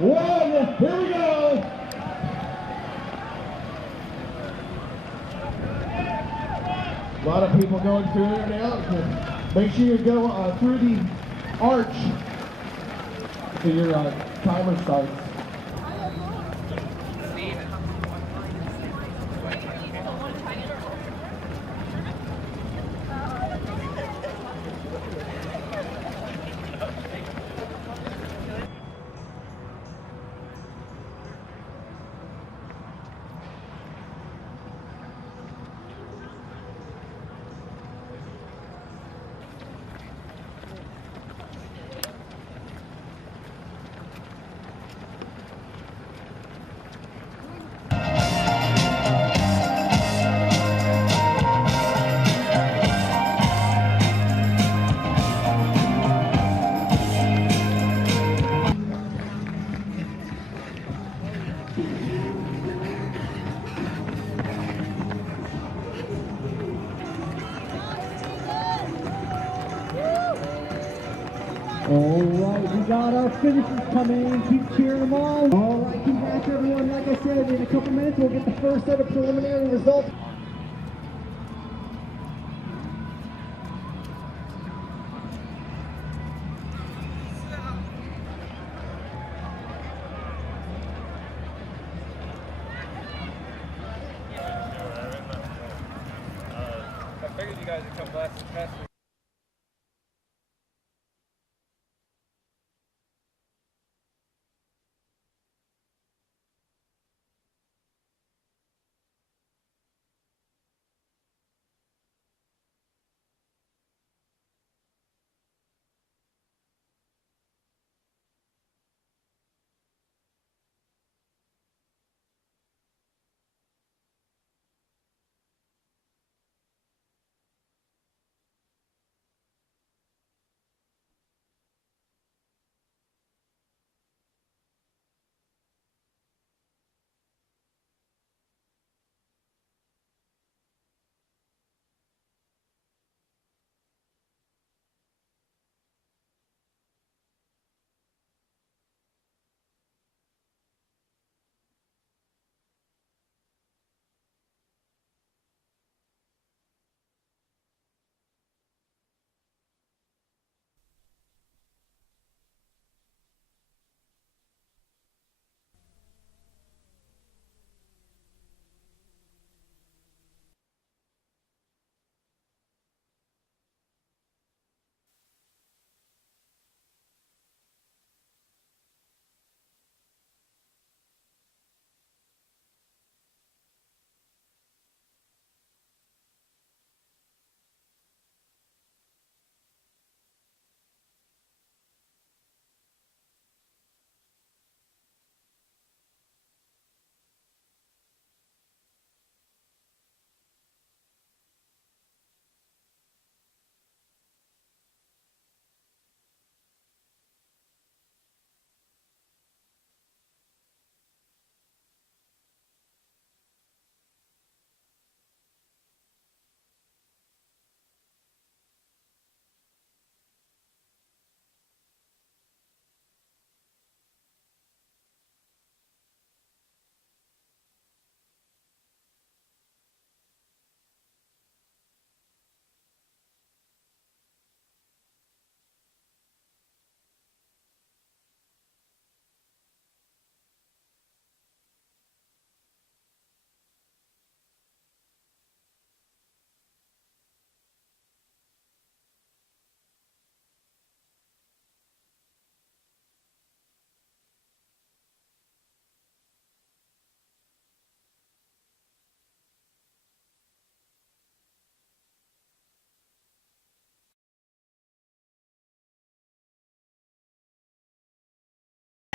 one, here we go. A lot of people going through there now. Make sure you go through the arch so your timer starts. All right, we got our finishers coming in. Keep cheering them on. All right, congrats everyone. Like I said, in a couple minutes we'll get the first set of preliminary results. I figured you guys would come faster.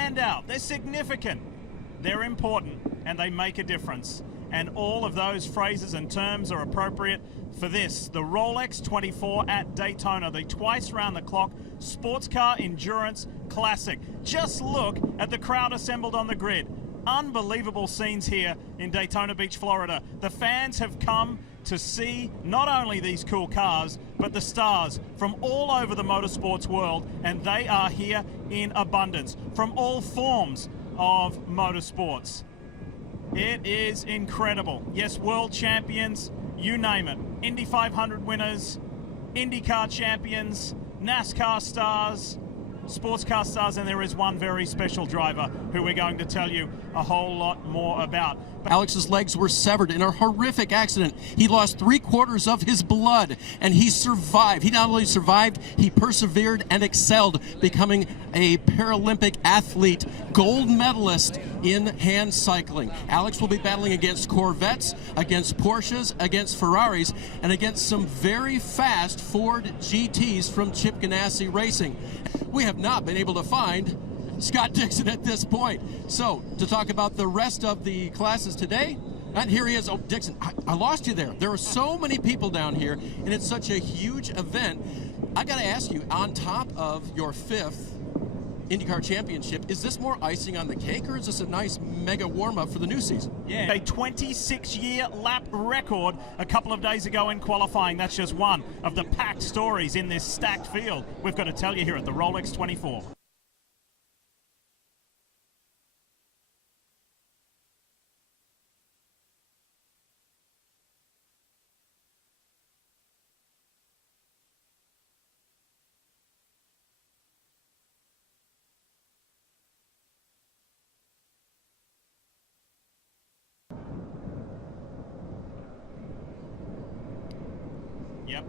Stand out. They're significant, they're important, and they make a difference. And all of those phrases and terms are appropriate for this, the Rolex 24 at Daytona, the twice round the clock sports car endurance classic. Just look at the crowd assembled on the grid. unbelievable scenes here in Daytona Beach, Florida. The fans have come to see not only these cool cars, but the stars from all over the motorsports world, and they are here in abundance from all forms of motorsports. It is incredible. Yes, world champions, you name it. Indy 500 winners, IndyCar champions, NASCAR stars, sports car stars, and there is one very special driver who we're going to tell you a whole lot more about. Alex's legs were severed in a horrific accident. He lost 3/4 of his blood, and he survived. He not only survived, he persevered and excelled, becoming a Paralympic athlete, gold medalist in hand cycling. Alex will be battling against Corvettes, against Porsches, against Ferraris, and against some very fast Ford GTs from Chip Ganassi Racing. We have not been able to find Scott Dixon at this point. So, to talk about the rest of the classes today, and here he is. Oh, Dixon, I lost you there. There are so many people down here, and it's such a huge event. I got to ask you, on top of your 5th IndyCar Championship, is this more icing on the cake, or is this a nice mega warm-up for the new season? Yeah, a 26-year lap record a couple of days ago in qualifying. That's just one of the packed stories in this stacked field we've got to tell you here at the Rolex 24. Yep.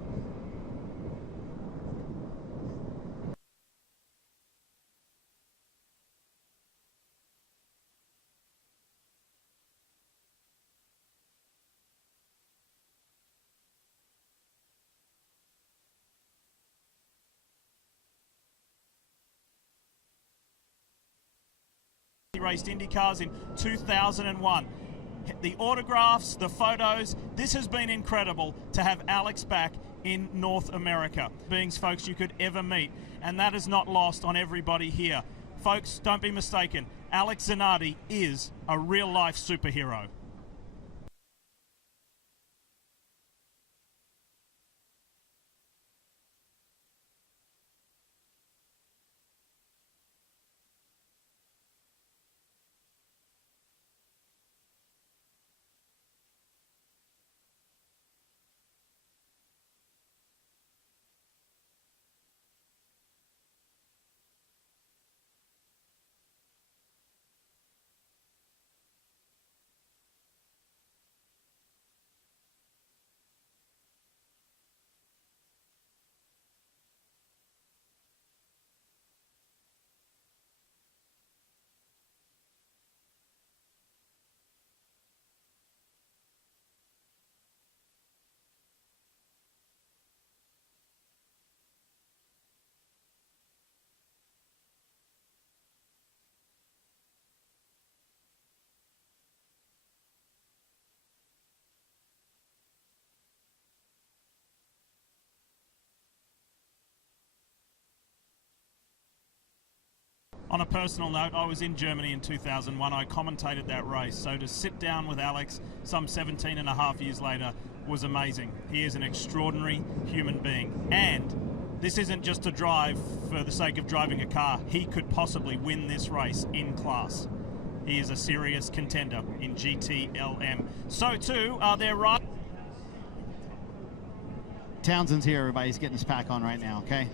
He raced Indy cars in 2001. The autographs, the photos, this has been incredible to have Alex back in North America. Beings, folks, you could ever meet, and that is not lost on everybody here. Folks, don't be mistaken, Alex Zanardi is a real-life superhero. On a personal note, I was in Germany in 2001. I commentated that race. So to sit down with Alex some 17 and a half years later was amazing. He is an extraordinary human being. And this isn't just a drive for the sake of driving a car. He could possibly win this race in class. He is a serious contender in GTLM. So too are there riders. Townsend's here, everybody. He's getting his pack on right now, okay?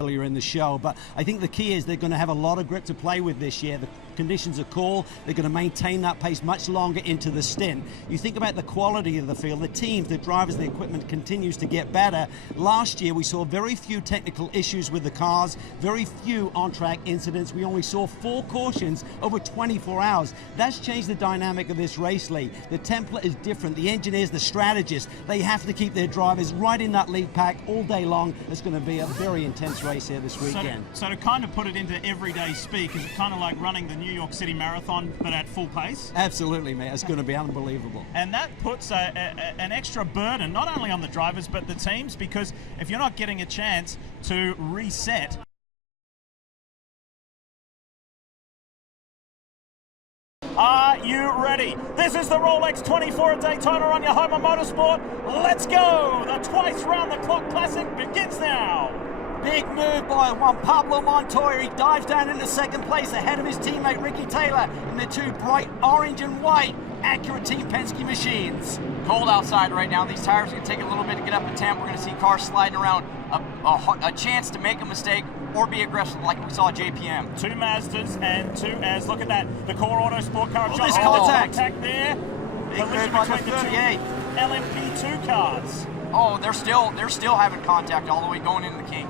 Earlier in the show, but I think the key is they're going to have a lot of grip to play with this year. The conditions are cool. They're going to maintain that pace much longer into the stint. You think about the quality of the field, the teams, the drivers, the equipment continues to get better. Last year we saw very few technical issues with the cars, very few on-track incidents. We only saw 4 cautions over 24 hours. That's changed the dynamic of this race, Lee. The template is different. The engineers, the strategists, they have to keep their drivers right in that lead pack all day long. It's going to be a very intense race. race here this weekend. So to kind of put it into everyday speak, is it kind of like running the New York City Marathon but at full pace? Absolutely, mate. It's going to be unbelievable. And that puts an extra burden not only on the drivers but the teams, because if you're not getting a chance to reset. Are you ready? This is the Rolex 24 at Daytona on your home of motorsport. Let's go! The twice round the clock classic begins now. Big move by Juan Pablo Montoya. He dives down into second place ahead of his teammate Ricky Taylor in the two bright orange and white Acura Team Penske machines. Cold outside right now. These tires are going to take a little bit to get up in temp. We're going to see cars sliding around. A chance to make a mistake or be aggressive like we saw at JPM. Two Mazdas and two as. Look at that. The Core Auto Sport car. This contact there. Big Collision move on the between the 38. two LMP2 cars. Oh, they're still having contact all the way going into the kink.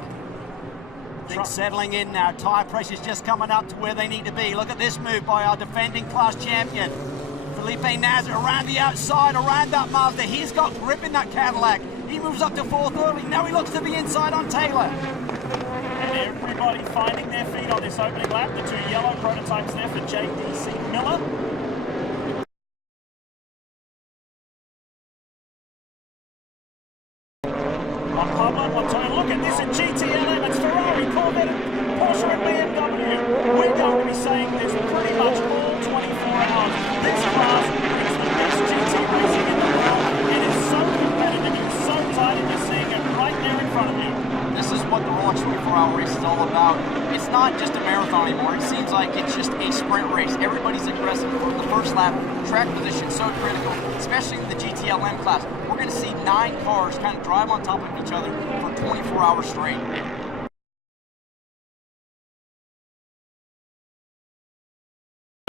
Things settling in now. Tire pressure's just coming up to where they need to be. Look at this move by our defending class champion. Felipe Nasr around the outside, around that Mazda. He's got grip in that Cadillac. He moves up to fourth early. Now he looks to be inside on Taylor. And everybody finding their feet on this opening lap. The two yellow prototypes there for JDC Miller. Juan Pablo Montoya, look at this in GTLM. It's Ferrari, Corvette, Porsche and BMW. We're going to be saying this pretty much all 24 hours. This class is the best GT racing in the world. It is so competitive, it's so tight, and you're seeing it right there in front of you. This is what the Rolex 24-hour race is all about. It's not just a marathon anymore. It seems like it's just a sprint race. Everybody's aggressive for the first lap. Track position so critical, especially in the GTLM class. We're going to see 9 cars kind of drive on top of each other for 24 hours straight.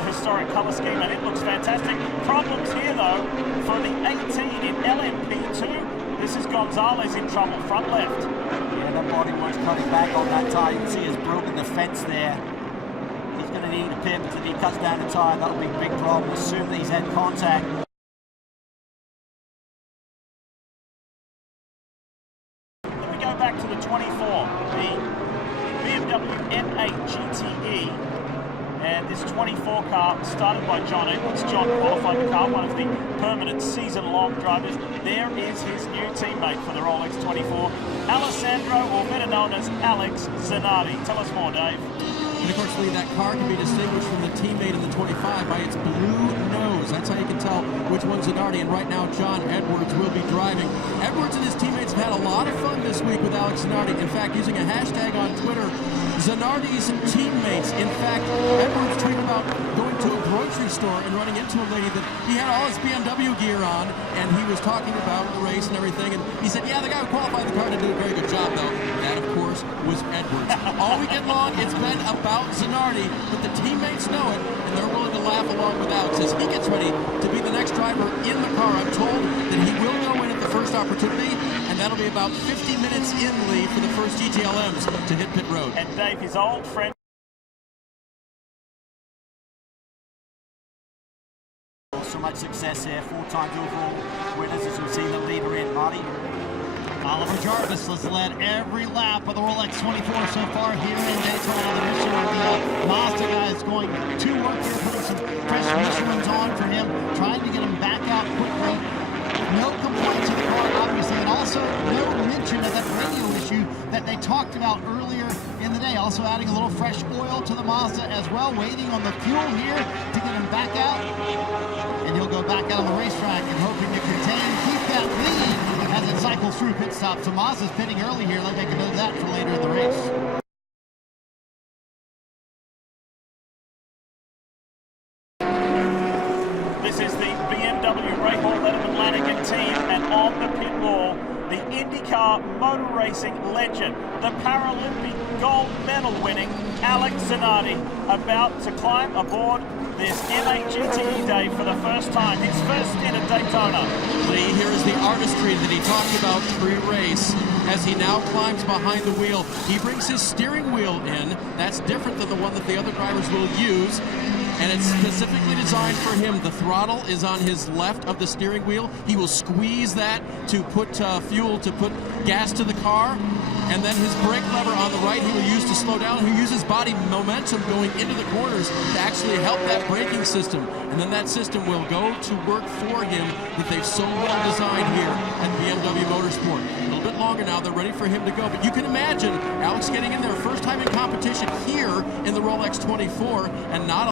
Historic colour scheme, and it looks fantastic. Problems here though for the 18 in LMP2. This is Gonzalez in trouble, front left. Yeah, that body was cutting back on that tire. You can see he's broken the fence there. He's going to need a pivot if he cuts down the tire. That'll be a big problem. Assume that he's had contact. Then we go back to the 24, the BMW M8 GTE. And this 24 car started by John Edwards. John qualified the car, one of the permanent season-long drivers. There is his new teammate for the Rolex 24, Alessandro, or better known as Alex Zanardi. Tell us more, Dave. And of course, Lee, that car can be distinguished from the teammate in the 25 by its blue nose. That's how you can tell which one's Zanardi. And right now, John Edwards will be driving. Edwards and his teammates have had a lot of fun this week with Alex Zanardi. In fact, using a hashtag on Twitter, Zanardi's teammates. In fact, Edwards tweeted about going to a grocery store and running into a lady that he had all his BMW gear on, and he was talking about the race and everything, and he said, yeah, the guy who qualified the car did a very good job, though. That, of course, was Edwards. All weekend long, it's been about Zanardi, but the teammates know it, and they're willing to laugh along with Alex as he gets ready to be the next driver in the car. I'm told that he will go in at the first opportunity, and that'll be about 50 minutes in, Lee, for the first GTLMs to hit pit road. And Dave, his old friend. So much success here, 4 times overall winners, as we've seen the leader in, Marty. Oliver Jarvis has led every lap of the Rolex 24 so far here in Daytona. The Michelin, Mazda guy is going to work here, putting some fresh Michelins on for him, trying to get him back out quickly. No complaints of the car, obviously, and also no mention of that radio issue that they talked about earlier in the day. Also adding a little fresh oil to the Mazda as well, waiting on the fuel here to get him back out. And he'll go back out on the racetrack and hoping to keep that lead as it cycles through pit stops. So Mazda's pitting early here. They'll make a note of that for later in the race. This is the BMW Rahal Letterman Lanigan team, and on the pit wall, the IndyCar motor racing legend, the Paralympic gold medal winning Alex Zanardi, about to climb aboard this M8 GTE day for the first time, his first stint at Daytona. Lee, here is the artistry that he talked about pre-race. As he now climbs behind the wheel, he brings his steering wheel in. That's different than the one that the other drivers will use, and it's specifically designed for him. The throttle is on his left of the steering wheel. He will squeeze that to put fuel, to put gas to the car. and then his brake lever on the right he will use to slow down. He'll use his body momentum going into the corners to actually help that braking system, and then that system will go to work for him that they've so well designed here at BMW Motorsport. A little bit longer now, they're ready for him to go, but you can imagine Alex getting in there first time in competition here in the Rolex 24 and not